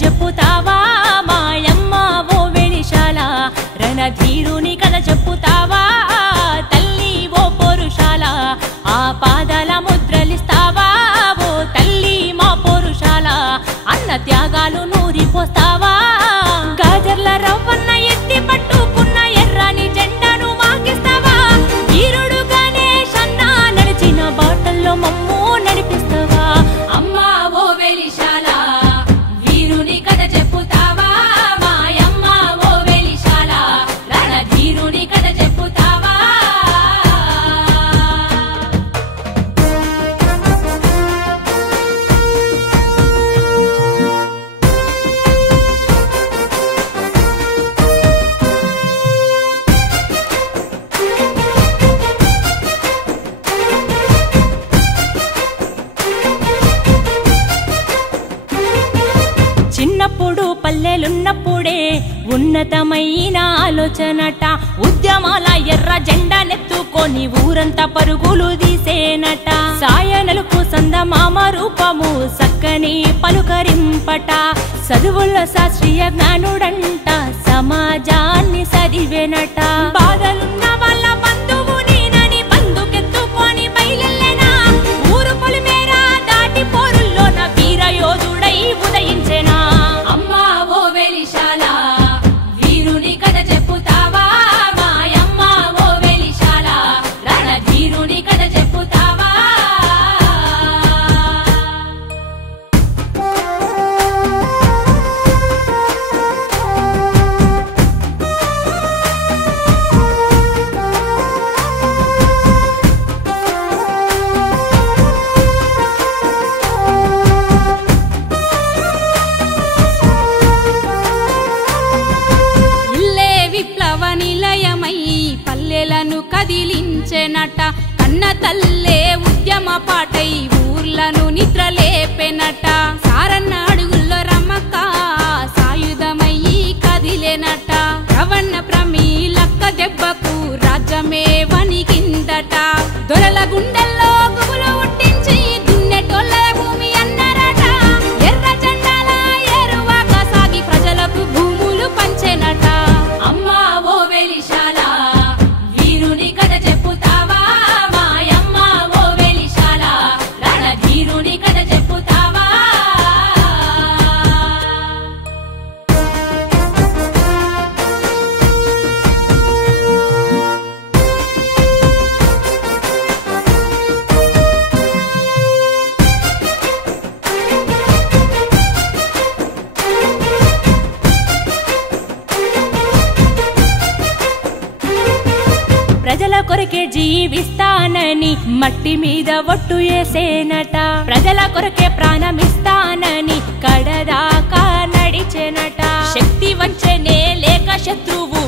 చెప్పుతావా మాయమ్మ ఓ వెలిశాల రణధీరుని కథ చెప్పుతావా తల్లి ఓ పౌరుషాల ఆ పాదాల ముద్రలిస్తావా ఓ తల్లి మా పౌరుషాల అన్న త్యాగాలు నూరిపోస్తావా గాజర్ల రవ్వన్న ఎత్తి పట్టుకున్న ఎర్రాని జెండాను మాకిస్తావా వీరుడు గణేష్ అన్న నడిచిన బాటల్లో మమ్ము నడిపిస్తావా అమ్మా ఓ వెలిశాల వీరుని కథ చెప్పుతావా మాయమ్మ ఓ వెలిశాల రణధీరుని కథ చెప్పుతావా చిన్నప్పుడు పల్లెలున్నప్పుడే ఉన్నతమైన ఆలోచనట ఉద్యమాల ఎర్ర జెండా నెత్తుకొని ఊరంతా పరుగులు తీసేనట సాయనలకు సందమామ రూపము సక్కని పలుకరింపట చదువుల్లో శాస్త్రీయ జ్ఞానుడంట సమాజాన్ని చదివేనట బాధలున్న వాళ్ళ బంధువు నేనని బంధుకెత్తుకొని బయలునా ఊరు పొలిమేర దాటి పోరుల్లోన వీర యోధుడై ఉదయించెనా అమ్మా ఓ వెలిశాల వీరుని కథ చెప్పుతావా మాయమ్మ ఓ వెలిశాల రణధీరుని కథ చెప్పుతావా పల్లెలను కదిలించెనట కన్న తల్లే ఉద్యమ పాటై ఊర్లను నిద్రలేపెనట సారన్న అడుగుల్లో రమ్మక సాయుధమయ్యి కదిలేనట రవణ ప్రమీలక్క దెబ్బకు రాజ్యమే వణికిందట దొరల గుండెల్లో గుబులు ఉట్టించి దున్నెటోళ్ళ భూమి అన్నారట ఎర్ర జెండాల ఏరువాక సాగి ప్రజలకు భూములు పంచెనట అమ్మా ఓ వెలిశాల వీరుని కథ చెప్పుతావా మాయమ్మ ఓ వెలిశాల రణధీరుని కథ చెప్పుతావా ప్రజల కొరకే జీవిస్తానని మట్టి మీద ఒట్టు వేసేనట ప్రజల కొరకే ప్రాణమిస్తానని కడదాకా నడిచెనట శక్తి వంచనే లేక శత్రువు